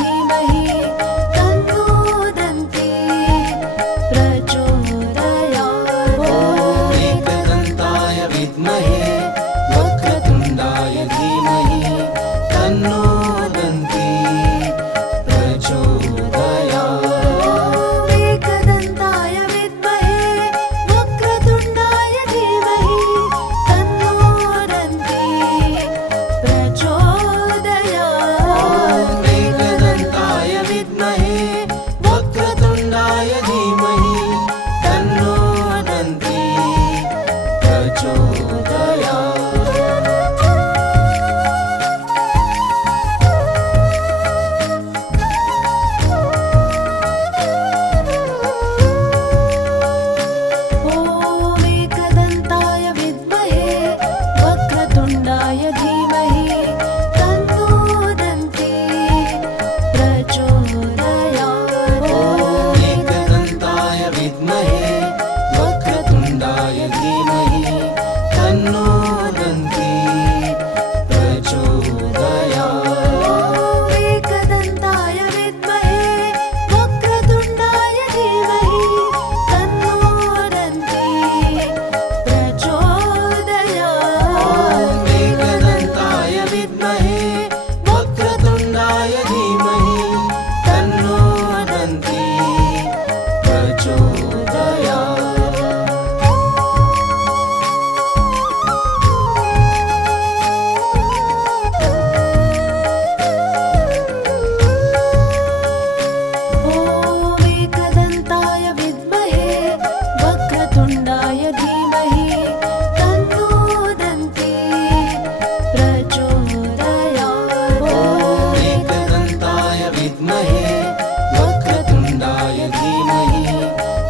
धीमहि तन्नो दन्ती प्रचोदयात्। ॐ एकदन्ताय विद्महे वक्रतुण्डाय धीमहि तन्नो दन्ती प्रचोदयात्। ॐ एकदन्ताय विद्महे वक्रतुण्डाय धीमहि तन्नो दन्ती प्रचोदयात्। ॐ एकदन्ताय विद्महे वक्रतुण्डाय धीमहि तन्नो दन्ती प्रचोदयात्। ॐ एकदन्ताय विद्महे वक्रतुण्डाय धीमहि तन्नो दन्ती प्रचोदयात्। ॐ एकदन्ताय विद्महे वक्रतुण्डाय धीमहि तन्नो दन्ती प्रचोदयात्। ॐ एकदन्ताय विद्महे वक्रतुण्डाय धीमहि तन्नो दन्ती प्रचोदयात्। ॐ एकदन्ताय विद्महे वक्रतुण्डाय धीमहि तन्नो दन्ती प्रचोदयात्। ॐ एकदन्ताय विद्महे वक्रतुण्डाय धीमहि तन्नो दन्ती प्रचोदयात्। ॐ एकदन्ताय विद्महे वक्रतुण्डाय धीमहि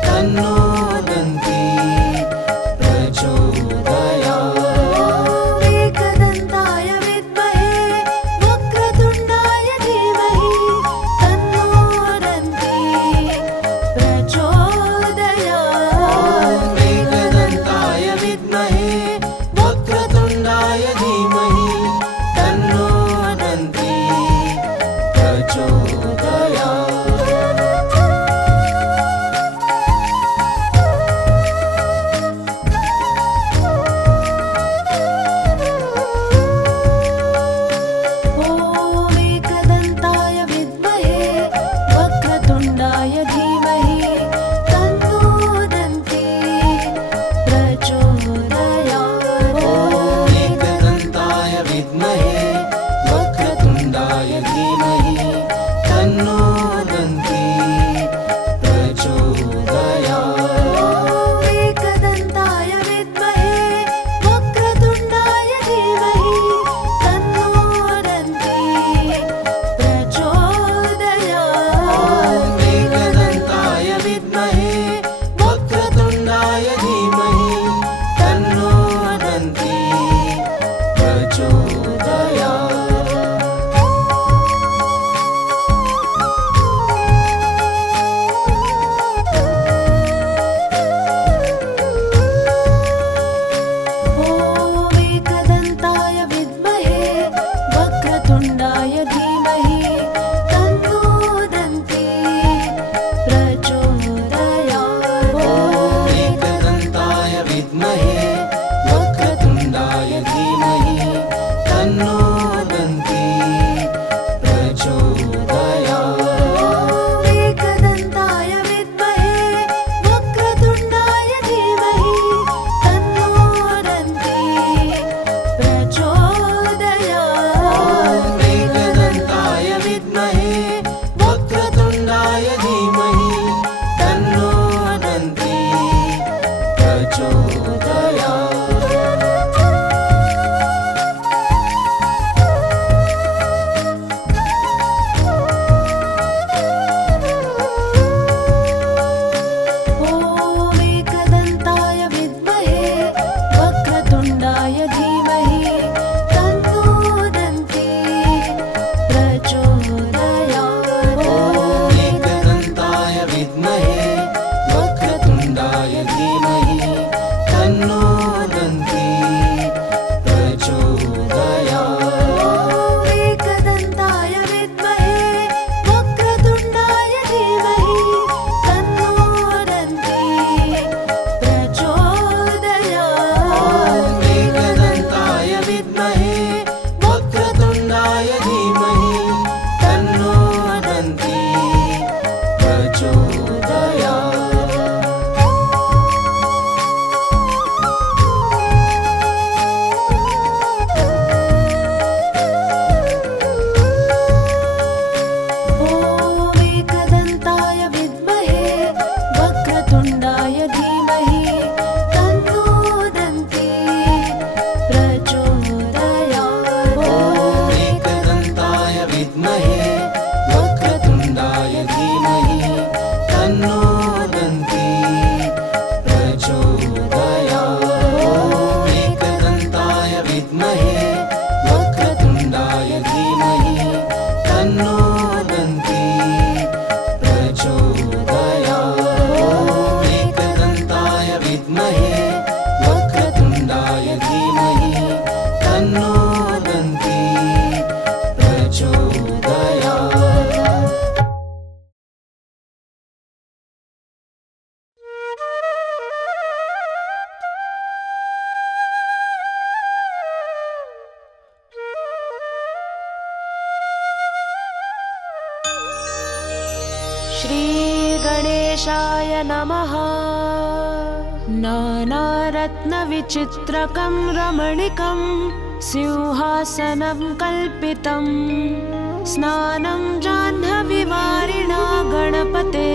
तन्नो दन्ती प्रचोदयात्। ॐ एकदन्ताय विद्महे वक्रतुण्डाय धीमहि तन्नो दन्ती प्रचोदयात्। ॐ एकदन्ताय विद्महे वक्रतुण्डाय धीमहि तन्नो दन्ती प्रचोदयात्। श्रीगणेशाय नमः। नानारत्नविचित्रकं रमणीकं सिंहासनं कल्पितं स्नानं जाह्नवीवारिणा गणपते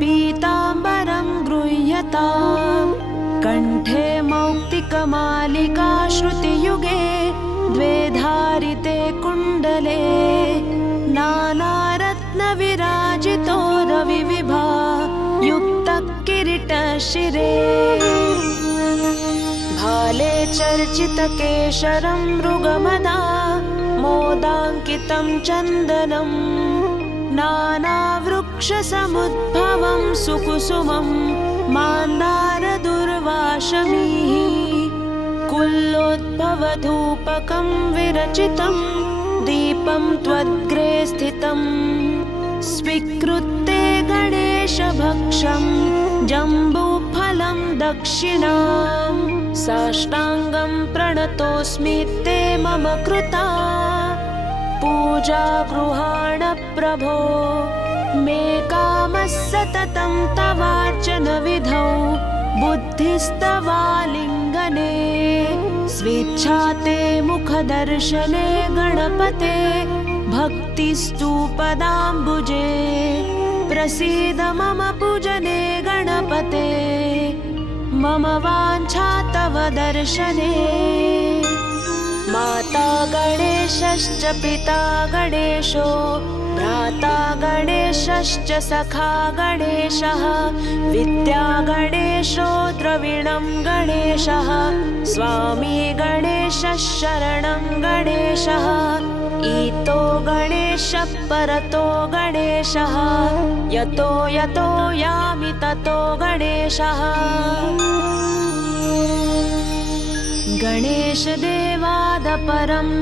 पीताम्बरं गृह्यताम् कण्ठे मौक्तिकमालिका श्रुतियुगे द्वे धारिते कुण्डले नानारत्नविराजितो रविविभा युक्तः किरीटशिरे भाले चर्चितकेशरं मृगमदा मोदाङ्कितं चन्दनं नानावृक्षसमुद्भवं सुकुसुमं मान्दारदुर्वाशमीः कुल्लोद्भवधूपकं विरचितं दीपं त्वद्ग्रे स्थितं स्वीकृत्य गणेशभक्षं जम्बूफलं दक्षिणां साष्टाङ्गं प्रणतोऽस्मि ते मम कृता पूजा गृहाण प्रभो मे कामः सततं तवार्चनविधौ बुद्धिस्तवालिङ्गने स्वेच्छा ते मुखदर्शने गणपते भक्तिस्तु पदाम्बुजे प्रसीद मम पूजने गणपते मम वाञ्छा तव दर्शने माता गणेशश्च पिता गणेशो भ्राता गणेशश्च सखा गणेशः विद्या गणेशो द्रविणं गणेशः स्वामी गणेशः शरणं गणेशः ईतो गणेशः परतो गणेशः यतो यतो यामि ततो गणेशः गणेशदेवादपरं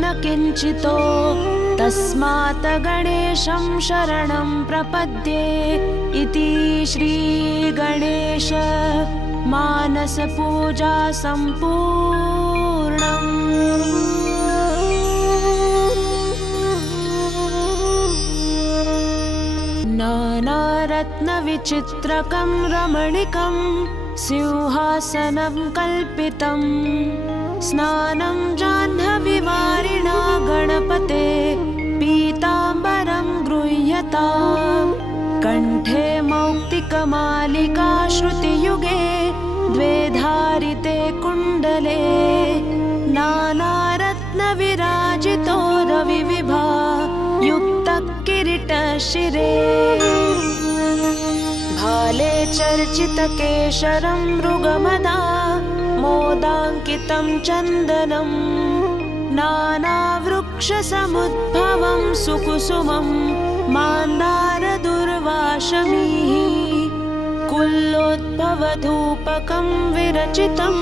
न किञ्चितो तस्मात् गणेशं शरणं प्रपद्ये इति श्रीगणेश मानसपूजा सम्पूर्णम्। नानारत्नविचित्रकं रमणीकं सिंहासनं कल्पितं स्नानं जाह्नवीवारिणा गणपते पीताम्बरं गृह्यताम् कण्ठे मौक्तिकमालिका श्रुतियुगे द्वे धारिते कुण्डले नानारत्नविराजितो रविविभा युक्तः किरीटशिरे भाले चर्चितकेशरं मृगमदा मोदाङ्कितं चन्दनं नानावृक्षसमुद्भवं सुकुसुमं मान्दारदुर्वाशमीः कुल्लोद्भवधूपकं विरचितं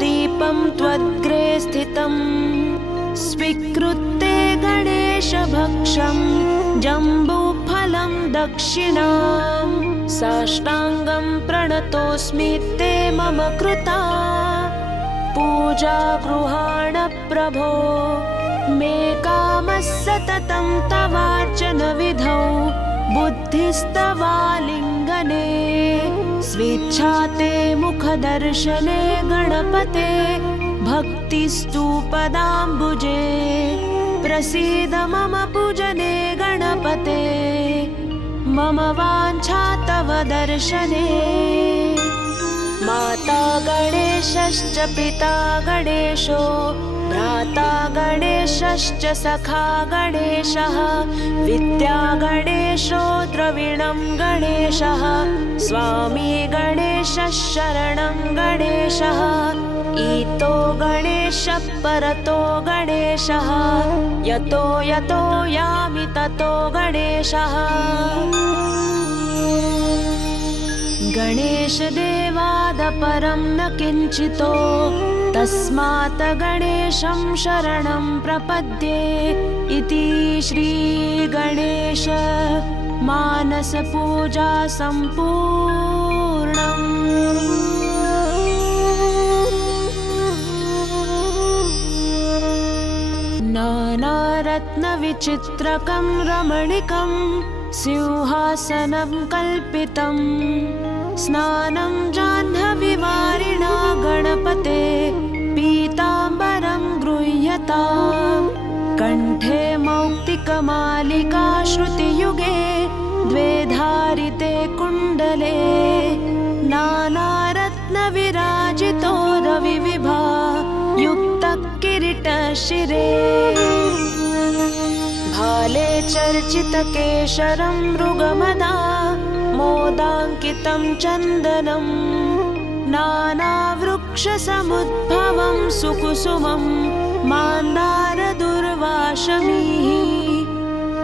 दीपं त्वद्ग्रे स्थितं स्वीकृत्य गणेशभक्षं जम्बूफलं दक्षिणां साष्टाङ्गं प्रणतोऽस्मि ते मम कृता पूजा गृहाण प्रभो मे कामः सततं तवार्चनविधौ बुद्धिस्तवालिङ्गने स्वेच्छा ते मुखदर्शने गणपते भक्तिस्तु पदाम्बुजे प्रसीद मम पूजने गणपते मम वाञ्छा तव दर्शने माता गणेशश्च पिता गणेशो भ्राता गणेशश्च सखा गणेशः विद्या गणेशो द्रविणं गणेशः स्वामी गणेशः शरणं गणेशः ईतो गणेशः परतो गणेशः यतो यतो यामि ततो गणेशः गणेशदेवादपरं न किञ्चितो तस्मात् गणेशं शरणं प्रपद्ये इति श्रीगणेश मानसपूजा सम्पूर्णम्। नानारत्नविचित्रकं रमणीकं सिंहासनं कल्पितं स्नानं जाह्नवीवारिणा गणपते पीताम्बरं गृह्यताम् कण्ठे मौक्तिकमालिका श्रुतियुगे द्वे धारिते कुण्डले नानारत्नविराजितो रविविभा युक्तकिरीटशिरे भाले चर्चितकेशरं मृगमदा मोदाङ्कितं चन्दनं नानावृक्षसमुद्भवं सुकुसुमं मान्दारदुर्वाशमीः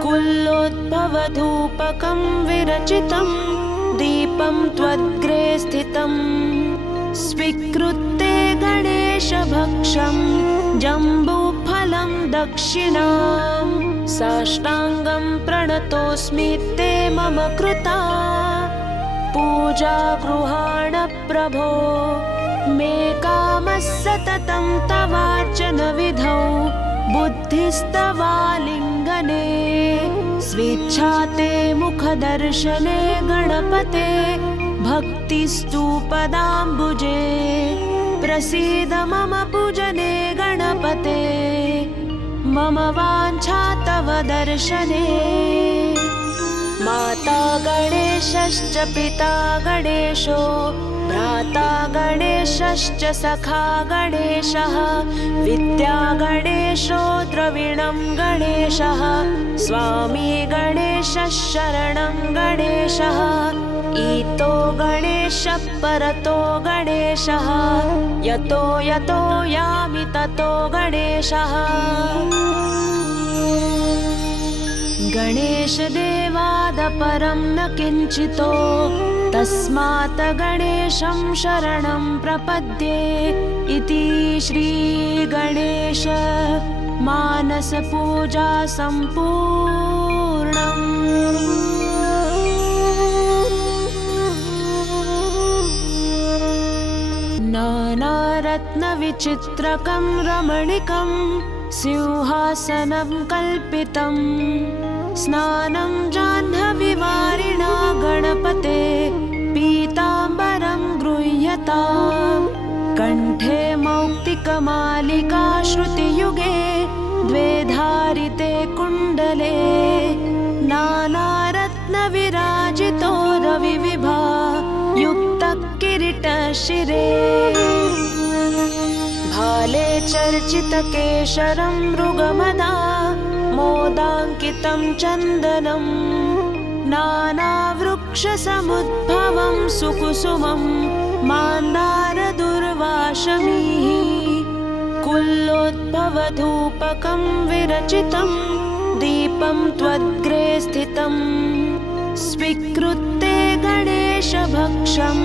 कुल्लोद्भवधूपकं विरचितं दीपं त्वद्ग्रे स्थितं स्वीकृत्य गणेशभक्षं जम्बूफलं दक्षिणां साष्टाङ्गं प्रणतोऽस्मि ते मम कृता पूजा गृहाण प्रभो मे कामः सततं तवार्चन विधौ बुद्धिस्तवालिङ्गने स्वेच्छा ते मुखदर्शने गणपते भक्तिस्तूपदाम्बुजे प्रसीद मम पूजने गणपते मम वाञ्छा तव दर्शने माता गणेशश्च पिता गणेशो भ्राता गणेशश्च सखा गणेशः विद्या गणेशो द्रविणं गणेशः स्वामी गणेशः शरणं गणेशः ईतो गणेशः परतो गणेशः यतो यतो यामि ततो गणेशः गणेशदेवादपरं न किञ्चितो तस्मात् गणेशं शरणं प्रपद्ये इति श्रीगणेश मानसपूजा सम्पूर्णम्। नानारत्नविचित्रकं रमणीकं सिंहासनं कल्पितं स्नानं जाह्नवीवारिणा गणपते पीताम्बरं गृह्यताम् कण्ठे मौक्तिकमालिका श्रुतियुगे द्वे धारिते कुण्डले नानारत्नविराजितो रविविभा युक्तकिरीटशिरे भाले चर्चितकेशरं मृगमदा मोदाङ्कितं चन्दनं नानावृक्षसमुद्भवं सुकुसुमं मान्दारदुर्वाशमीः कुल्लोद्भवधूपकं विरचितं दीपं त्वद्ग्रे स्थितं स्वीकृत्य गणेशभक्षं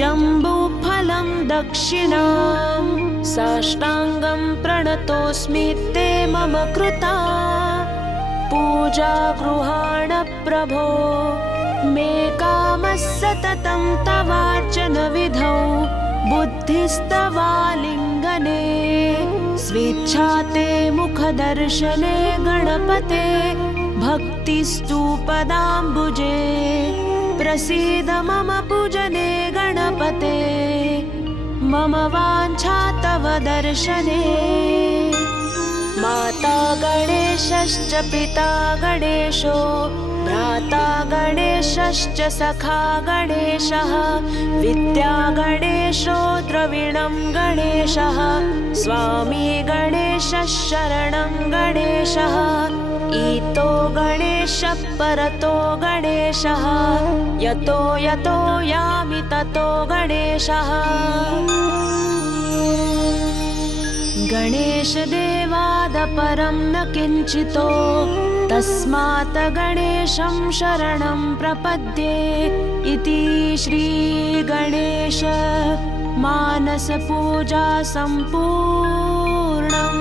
जम्बूफलं दक्षिणां साष्टाङ्गं प्रणतोऽस्मि ते मम कृता पूजा गृहाण प्रभो मे कामः सततं तवार्चन विधौ बुद्धिस्तवालिङ्गने स्वेच्छा ते मुखदर्शने गणपते भक्तिस्तूपदाम्बुजे प्रसीद मम पूजने गणपते मम वाञ्छा तव दर्शने माता गणेशश्च पिता गणेशो भ्राता गणेशश्च सखा गणेशः विद्या गणेशो द्रविणं गणेशः स्वामी गणेशः शरणं गणेशः ईतो गणेशः परतो गणेशः यतो यतो यामि ततो गणेशः गणेशदेवादपरं न किञ्चितो तस्मात् गणेशं शरणं प्रपद्ये इति श्रीगणेश मानसपूजा सम्पूर्णम्।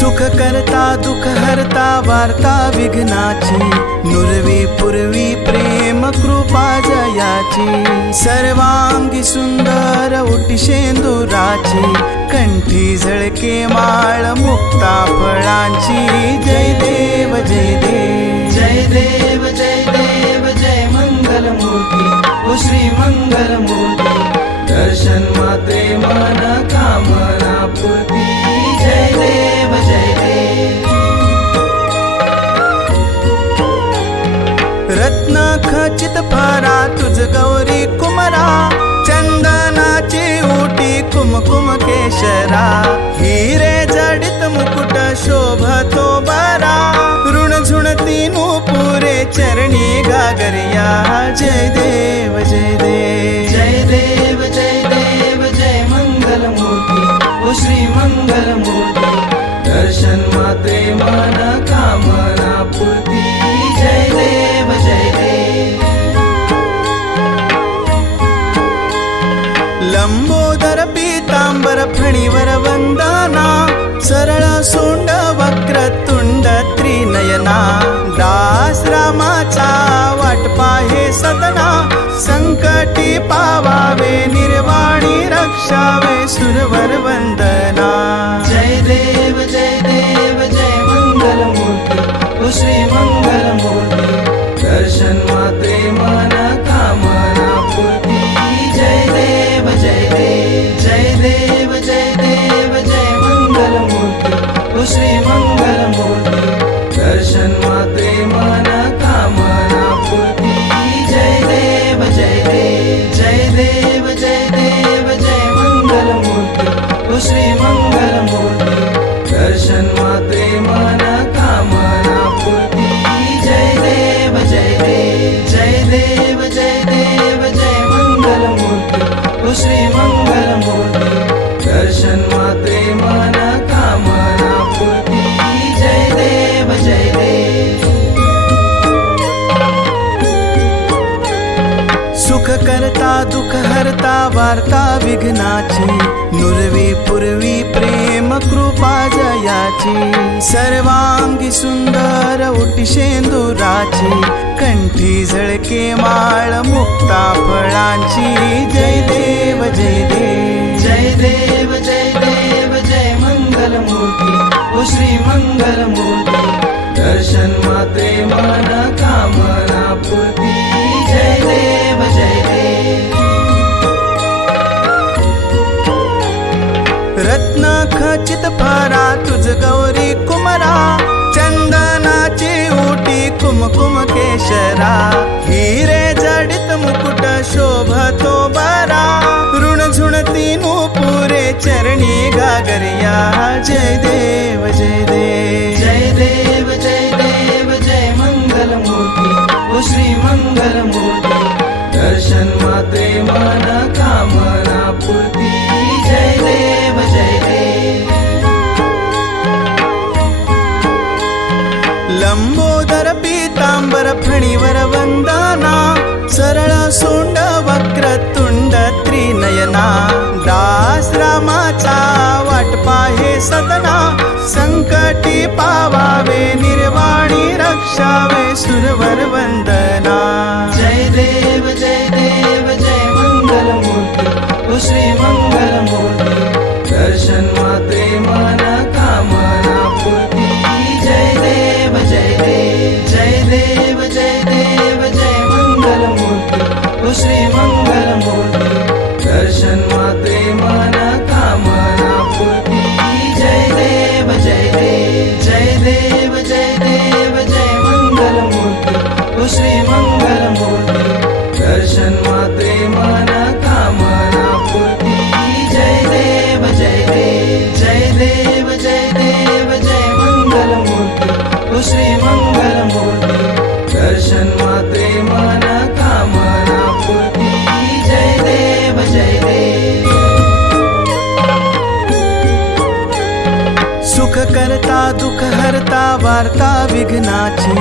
सुखकर्ता दुःखहर्ता वार्ता विघ्नाची नुरवी पूर्वी प्रेम जयाची सर्वांगी सुंदर उटी शेंदुराची कंठी झळके माळ मुक्ता फळांची जय देव जय देव जय देव जय देव जय मंगल मूर्ती ओ श्री मंगल मूर्ती दर्शन मात्रे मन कामना पूर्ती जय देव जय देव रत्न खचित फरा तुझ गौरी कुमरा चंदनाची उटी कुमकुम केशरा हिरे जडित मुकुट शोभतो बरा ऋण झुणती नूपुरे चरणी गागरिया जय देव जय देव जय देव जय देव जय मंगल मूर्ती ओ श्री मंगल मूर्ती दर्शन मात्रे मन कामना पूर्ती जय देव जय देव लंबोदर पीतांबर फणीवर वंदना सरळ सोंड वक्र तुंड त्रिनयना दास रामाचा वाट पाहे सदना संकटी पावावे निर्वाणी रक्षावे सुरवर वंदना जय देव जय मंगल मूर्ती ओ श्री मंगल मूर्ती दर्शन मात्रे मन कामना पूर्ती जय देव जय देव जय देव जय मंगल मूर्ती ओ श्री मंगल मूर्ती दर्शन मात्रे मन कामना पूर्ती जय देव जय देव जय देव जय मंगल मूर्ती ओ श्री मंगल मूर्ती दर्शन मात्रे मन कामना पूर्ती जय देव जय देव जय देव जय मंगल मूर्ती ओ श्री मंगल मूर्ती दर्शन मात्रे मन कामना पूर्ती जय देव जय देव सुख करता दुख हरता वार्ता विघ्नाची नुरवी पूर्वी प्रेम कृपा जयाची सर्वांगी सुंदर उटी शेंदुराची कंठी झळके माळ मुक्ता फळांची जय देव जय देव जय देव जय मंगल मूर्ती ओ श्री मंगल मूर्ती दर्शन मात्रे मन कामना पूर्ती जय देव जय देव रत्न खचित फरा तुझ गौरी कुमरा चंदनाची उटी कुमकुम केशरा हिरे जडित मुकुट शोभतो बरा ऋण झुणती नूपुरे चरणी गागरिया जय देव जय देव जय देव जय मंगल मूर्ती ओ श्री मंगल मूर्ती दर्शन मात्रे मन कामना पूर्ती जय देव जय देव लंबोदर पीतांबर फणीवर वंदना सरळ सोंड वक्र तुंड त्रिनयना दास रामाचा वाट पाहे सदना संकटी पावावे निर्वाणी रक्षावे सुरवर वंदना जय देव जय मंगल मूर्ती ओ श्री मंगल मूर्ती दर्शन मात्रे मन कामना पूर्ती जय देव जय देव जय देव जय मंगल मूर्ती ओ श्री मंगल मूर्ती दर्शन मात्रे मन कामना पूर्ती जय देव जय देव जय देव जय मंगल मूर्ती ओ श्री मंगल मूर्ती दर्शन मात्रे मन कामना पूर्ती जय देव जय देव जय देव जय मंगल मूर्ती ओ श्री मंगल मूर्ती दर्शन मात्रे मन कामना पूर्ती जय देव जय देव सुख करता दुख हरता वार्ता विघ्नाची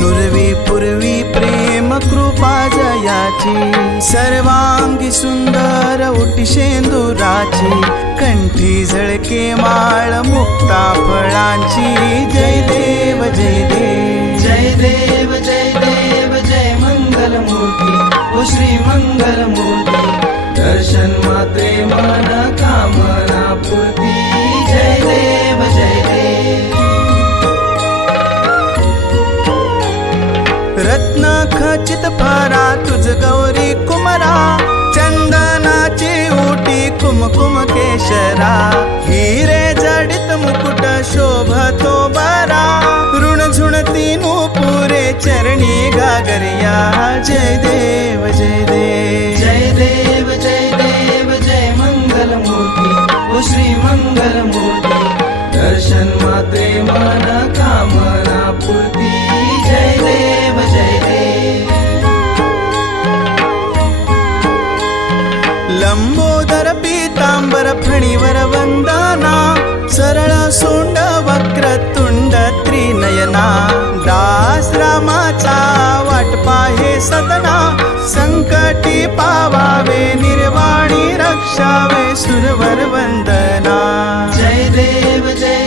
नुरवी पूर्वी प्रेम कृपा जयाची सर्वांगी सुंदर उटी शेंदुराची कंठी झळके माळ मुक्ता फळांची जय देव जय देव जय देव जय मंगल मूर्ती ओ श्री मात्रे मनोकामना पूर्ती जय देव जय देव रत्न खचित फरा तुझ गौरी कुमरा चंदनाची उटी कुमकुम केशरा हिरे जडित मुकुट शोभतो बरा ऋण झुणती नूपुरे चरणी गागरिया जय देव जय देव जय देव जय देव जय मंगल मूर्ती ओ श्री मंगल मूर्ती दर्शन मात्रे मनोकामना पूर्ती जय देव जय देव लंबोदर पीतांबर फणीवर वंदना सरळ सोंड वक्रतुंड त्रिनयना दास रामाचा वाट पाहे सदना संकटी पावावे निर्वाणी रक्षावे सुरवर वंदना जय देव जय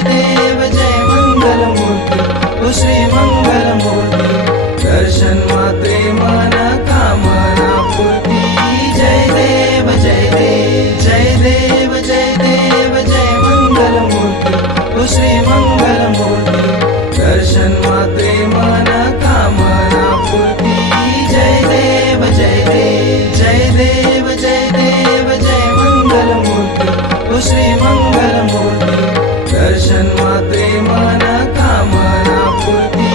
मंगल मूर्ती ओ श्री मंगल मूर्ती दर्शन मात्रे मनोकामना पूर्ती जय देव जय देव जय देव जय मंगल मूर्ती ओ श्री मंगल मूर्ती दर्शन मात्रे मनोकामना पूर्ती जय देव जय देव जय मंगल मूर्ती ओ श्री मंगल मूर्ती दर्शन मात्रे मनोकामना पूर्ती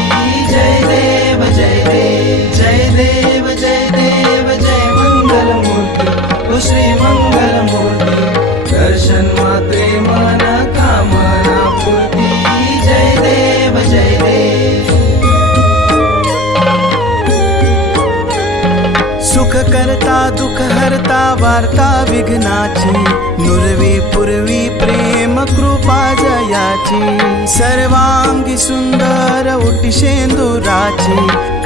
जय देव जय मंगल मूर्ती ओ श्री मंगल मूर्ती दर्शन मात्रे मनोकामना पूर्ती जय देव जय देव सुख करता दुख हरता वार्ता विघ्नाची नुरवी पूर्वी प्रेम कृपा जयाची सर्वांगी सुंदर उटी शेंदुराची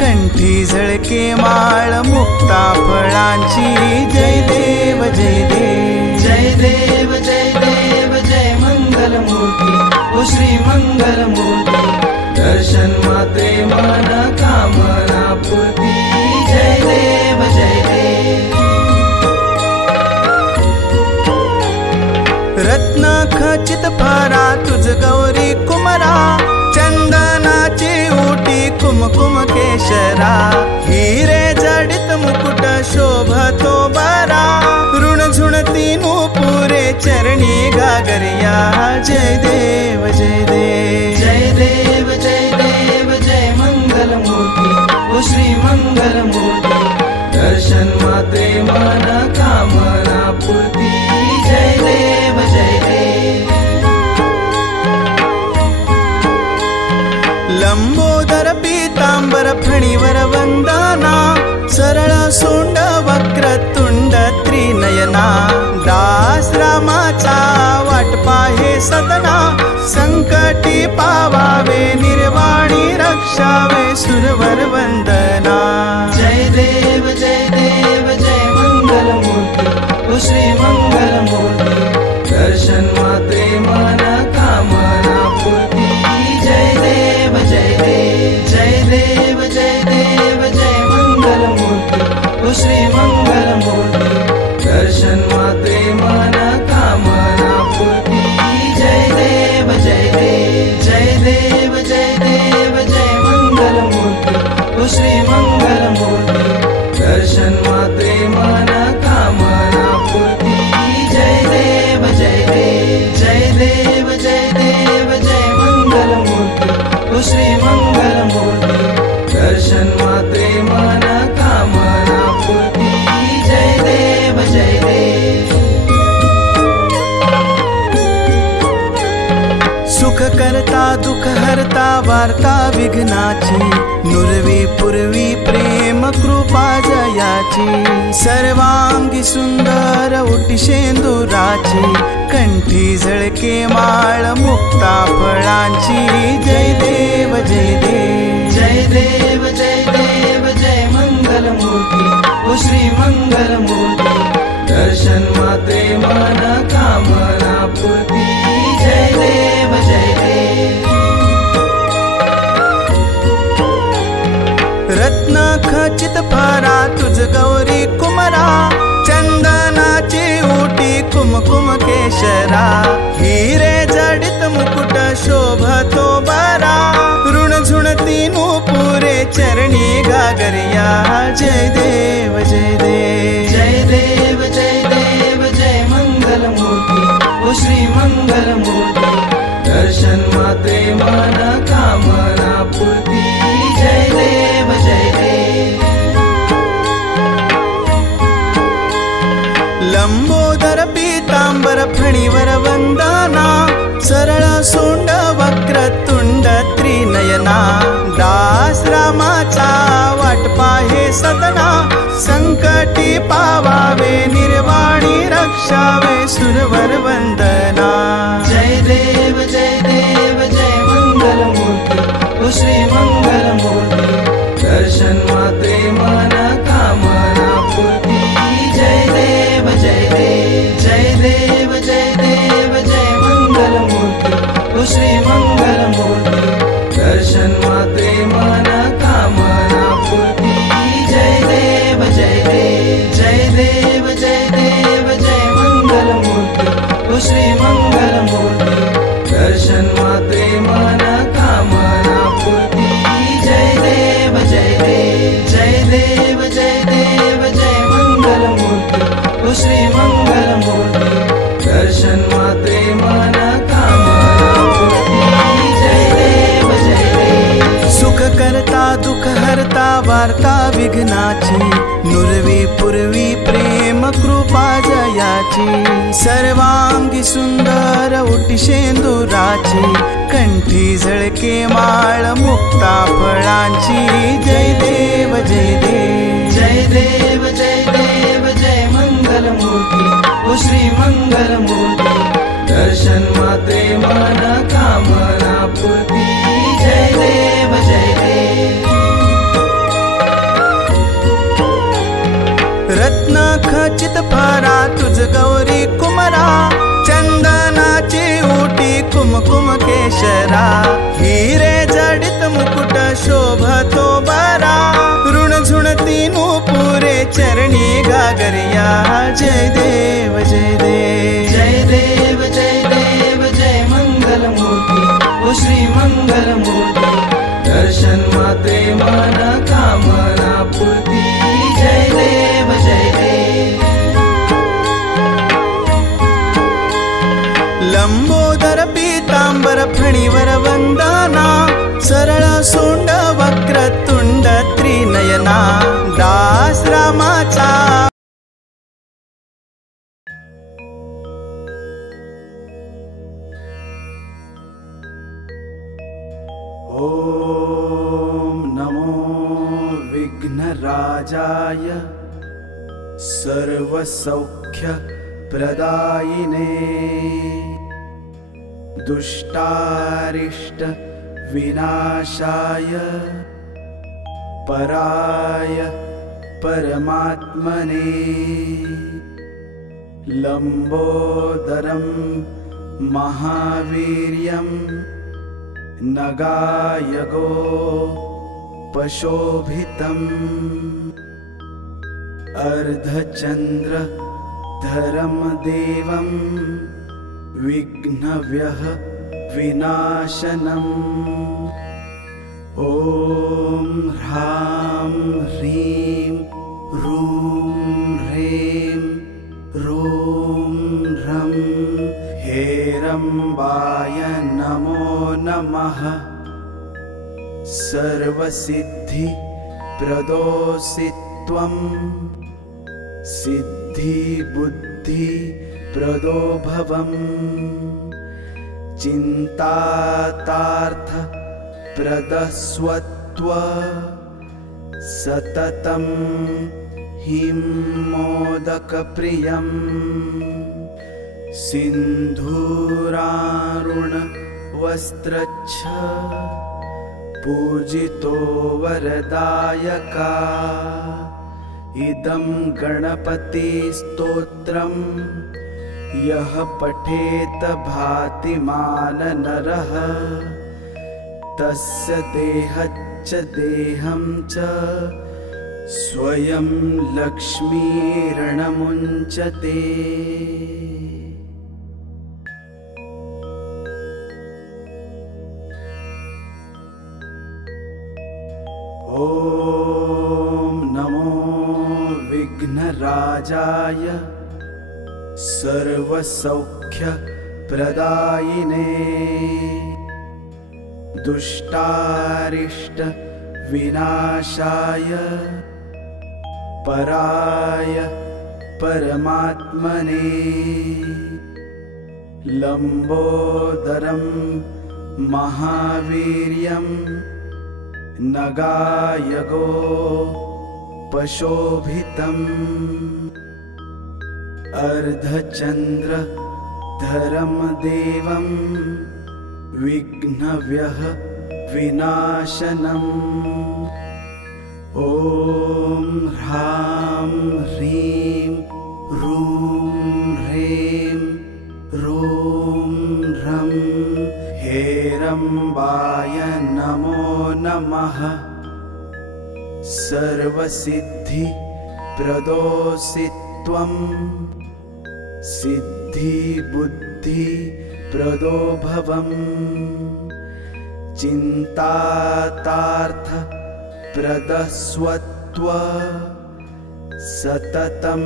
कंठी झळके माळ मुक्ता फळांची जय देव जय देव जय देव जय मंगल मूर्ती ओ श्री मंगल मूर्ती दर्शन मात्रे मनोकामना पूर्ती जय देव जय देव रत्न खचित फरा तुझ गौरी कुमरा चंदनाची उटी कुमकुम केशरा हिरे जडित मुकुट शोभतो बरा ऋण झुणती नूपुरे चरणी गागरिया जय देव जय देव जय देव जय मंगल मूर्ती ओ श्री मंगल मूर्ती दर्शन मात्रे मनोकामना पूर्ती जय देव जय देव लंबोदर पीतांबर फणीवर वंदना सरळ सोंड वक्रतुंड त्रिनयना दास रामाचा वाट पाहे सदना संकटी पावावे निर्वाणी रक्षावे सुरवर वंदना जय देव जय मंगल मूर्ती ओ श्री मंगल मूर्ती दर्शन मात्रे मनोकामना पूर्ती जय देव जय मंगल मूर्ती ओ श्री मंगल मूर्ती दर्शन मात्रे मनोकामना पूर्ती जय देव जय मंगल मूर्ती ओ श्री मंगल मूर्ती दर्शन मात्रे मनोकामना पूर्ती जय देव जय मंगल मूर्ती ओ श्री मंगल मूर्ती दर्शन मात्रे मनोकामना पूर्ती जय देव जय देव सुख करता दुख हरता वार्ता विघ्नाची नुरवी पूर्वी प्रेम कृपा जयाची सर्वांगी सुंदर उटी शेंदुराची कंठी झळके माळ मुक्ता फळांची जय देव जय देव जय देव जय मंगल मूर्ती ओ श्री मंगल मूर्ती दर्शन मात्रे मनोकामना पूर्ती जय देव जय देव रत्न खचित फरा तुझ गौरी कुमरा चंदनाची उटी सागरा हिरे जडित मुकुट शोभतो बरा ऋण झुणती नूपुरे चरणी गागरिया जय देव जय देव जय देव जय देव जय मंगल मूर्ति ओ श्री मंगल मूर्ति दर्शन मात्रे मन कामना पूर्ति जय देव जय देव लंबोदर पीतांबर फणीवर वंदना सरळ सोंड वक्र तुंड त्रिनयना दास रामाचा वाट पाहे सदना संकटी पावावे निर्वाणी रक्षावे सुरवर वंदना जय देव जय मंगल मूर्ति ओ श्री मंगल मूर्ति दर्शन मात्रे मन कामना पूर्ति जय देव जय देव जय देव जय मंगल मूर्ति ओ श्री मंगल मूर्ति दर्शन मात्रे मन कामना पूर्ति जय देव जय देव जय मंगल मूर्ति ओ श्री मंगल मूर्ति दर्शन मात्रे मन कामना पूर्ति जय देव जय मंगल मूर्ति ओ श्री मंगल मूर्ति दर्शन मात्रे मन कामना पूर्ति जय देव जय देव सुख करता दुख हरता वार्ता विघ्नाची नुरवी पूर्वी प्रेम कृपा जयाची सर्वांगी सुंदर उटी शेंदुराची कंठी झळके माळ मुक्ता फळांची जय देव जय देव जय देव जय मंगल मूर्ति ओ श्री मंगल मूर्ति दर्शन मात्रे मन कामना पूर्ति जय देव जय देव रत्न खचित फरा तुझ गौरी कुमरा चंदनाची उटी कुमकुम केशरा हिरे जडित मुकुट शोभतो बरा ऋण झुणती नूपुरे चरणी गागरिया जय देव जय देव जय देव जय मंगल मूर्ति ओ श्री मंगल मूर्ति दर्शन मात्रे मन कामना पूर्ति जय देव जय देव लंबोदर पीतांबर फणीवर वंदना सरळ सोंड वक्र तुंड त्रिनयना दास रामाचा ओम नमो विघ्नराजाय सर्वसौख्य प्रदायिने दुष्टारिष्ट विनाशाय पराय परमात्मने लंबोदरं महावीर्यं नगायगो पशोभितम् अर्धचंद्र धरम देवं विघ्नव्यः विनाशनम् ॐ ह्रां ह्रीं ह्रूं ह्रीं ह्रूं ह्रं हेरम्बाय नमो नमः सर्वसिद्धि प्रदोषि त्वं सिद्धि बुद्धि प्रदो भवम् चिन्तातार्थ प्रदस्वत्व सततं हिं मोदकप्रियं सिन्धूरारुण वस्त्रच्छ पूजितो वरदायका इदं गणपति स्तोत्रं यः पठेत भातिमान नरः तस्य देहच्च देहं च स्वयं लक्ष्मीर्णमुञ्चते। ॐ नमो विघ्नराजाय सर्वसौख्यप्रदायिने दुष्टारिष्ट विनाशाय पराय परमात्मने लंबोदरं महावीर्यं नगायगो पशोभितम् अर्धचन्द्रधरं देवं विघ्नव्यः विनाशनम् ॐ ह्रां ह्रीं ह्रूं ह्रें ह्रूं ह्रं हेरम्बाय नमो नमः। सर्वसिद्धिप्रदोऽसि त्वं सिद्धिबुद्धिप्रदो भवम् चिन्तातार्थप्रदस्वत्व सततं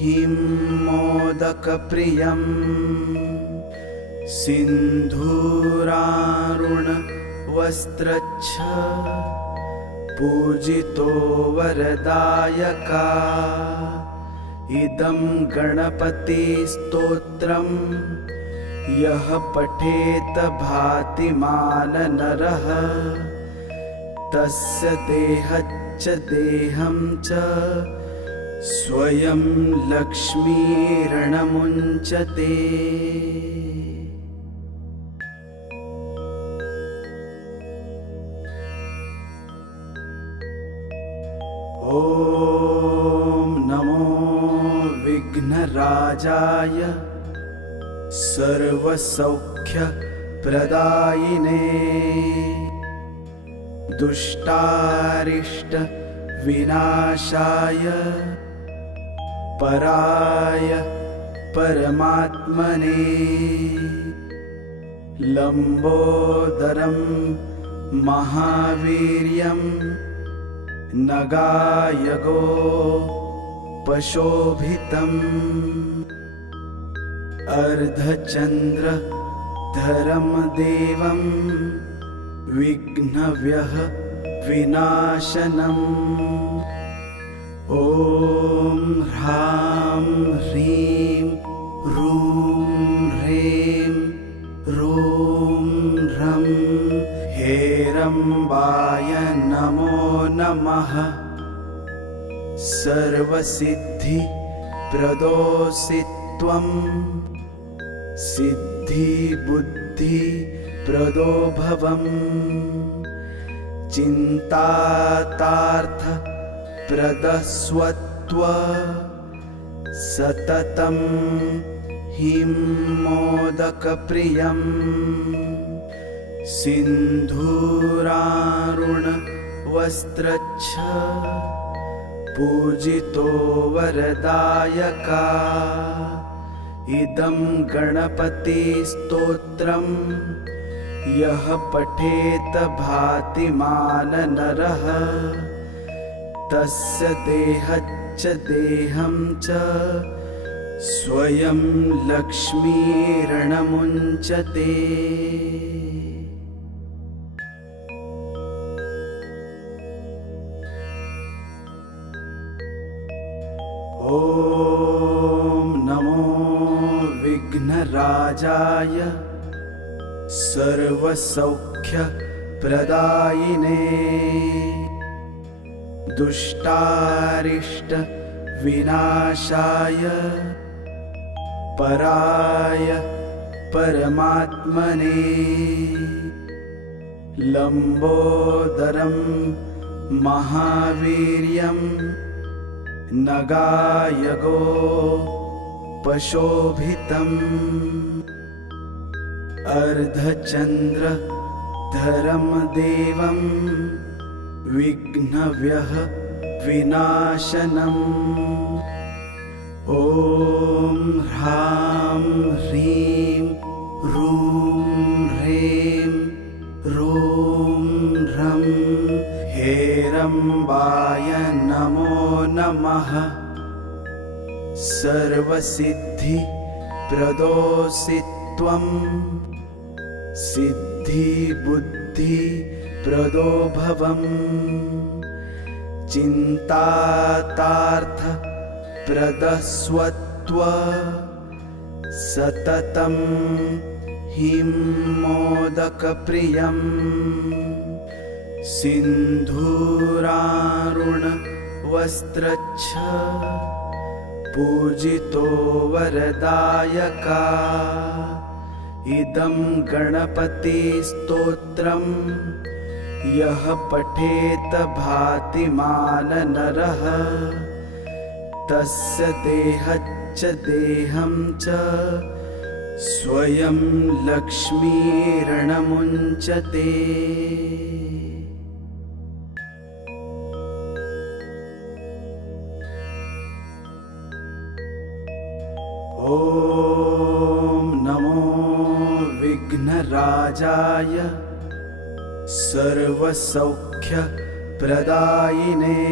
हिं मोदकप्रियं सिन्धूरारुणवस्त्रच्छ पूजितो वरदायका इदं गणपतिस्तोत्रं यः पठेत भातिमान नरः तस्य देहच्च देहं च स्वयं लक्ष्मीर्णमुञ्चते। ॐ नमो विघ्नराजाय सर्वसौख्यप्रदायिने दुष्टारिष्ट विनाशाय पराय परमात्मने लंबोदरं महावीर्यं नगायगो पशोभितम् अर्धचन्द्रधरं देवं विघ्नव्यः विनाशनम् ॐ ह्रां ह्रीं ह्रूं ह्रें ह्रूं ह्रं हेरम्बाय नमो नमः। सर्वसिद्धिप्रदोऽसि त्वं सिद्धिबुद्धिप्रदो भवम् चिन्तातार्थप्रदस्वत्व सततं हिं मोदकप्रियं सिन्धूरारुणवस्त्रच्छ पूजितो वरदायका इदं गणपतिस्तोत्रं यः पठेत भातिमान नरः तस्य देहच्च देहं च स्वयं लक्ष्मीर्णमुञ्चते। ॐ नमो विघ्नराजाय सर्वसौख्यप्रदायिने दुष्टारिष्ट विनाशाय पराय परमात्मने लंबोदरं महावीर्यं नगायगो पशोभितम् अर्धचन्द्रधरं देवं विघ्नव्यः विनाशनम् ॐ ह्रां ह्रीं ह्रूं ह्रें ह्रूं ह्रं हेरम्बाय नमो नमः सर्वसिद्धिप्रदोऽसि त्वं सिद्धिबुद्धिप्रदो भवम् चिन्तातार्थप्रदस्वत्व सततं हिं मोदकप्रियम् सिन्धूरारुणवस्त्रच्छ पूजितो वरदायका इदं गणपतिस्तोत्रं यः पठेत भातिमान नरः तस्य देहच्च देहं च स्वयं लक्ष्मीर्णमुञ्चते। ॐ नमो विघ्नराजाय सर्वसौख्यप्रदायिने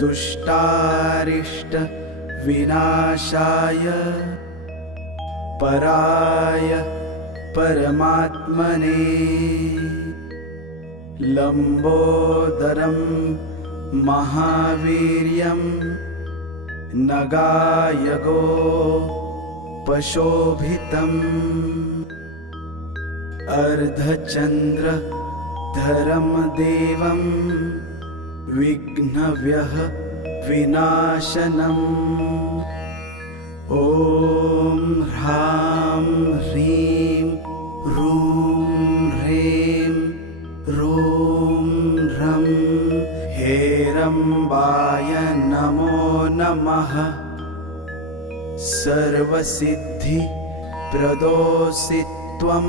दुष्टारिष्टविनाशाय पराय परमात्मने लम्बोदरं महावीर्यं नगायगो पशोभितम् अर्धचन्द्रधरं देवं विघ्नव्यः विनाशनम् ॐ ह्रां ह्रीं ह्रूं ह्रें ह्रूं ह्रं हेरम्बाय नमो नमः सर्वसिद्धिप्रदोऽसि त्वं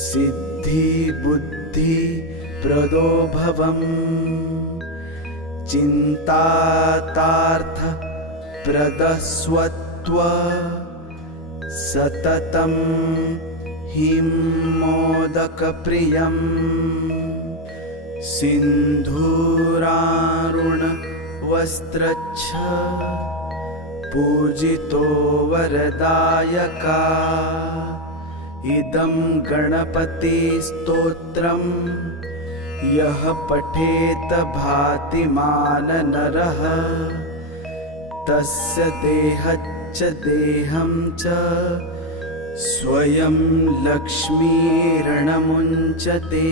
सिद्धिबुद्धिप्रदो भवम् चिन्तातार्थप्रदस्वत्व सततं हिं मोदकप्रियम् सिन्धूरारुणवस्त्रच्छ पूजितो वरदायका इदं गणपतिस्तोत्रं यः पठेत भातिमान नरः तस्य देहच्च देहं च स्वयं लक्ष्मीर्णमुञ्चते।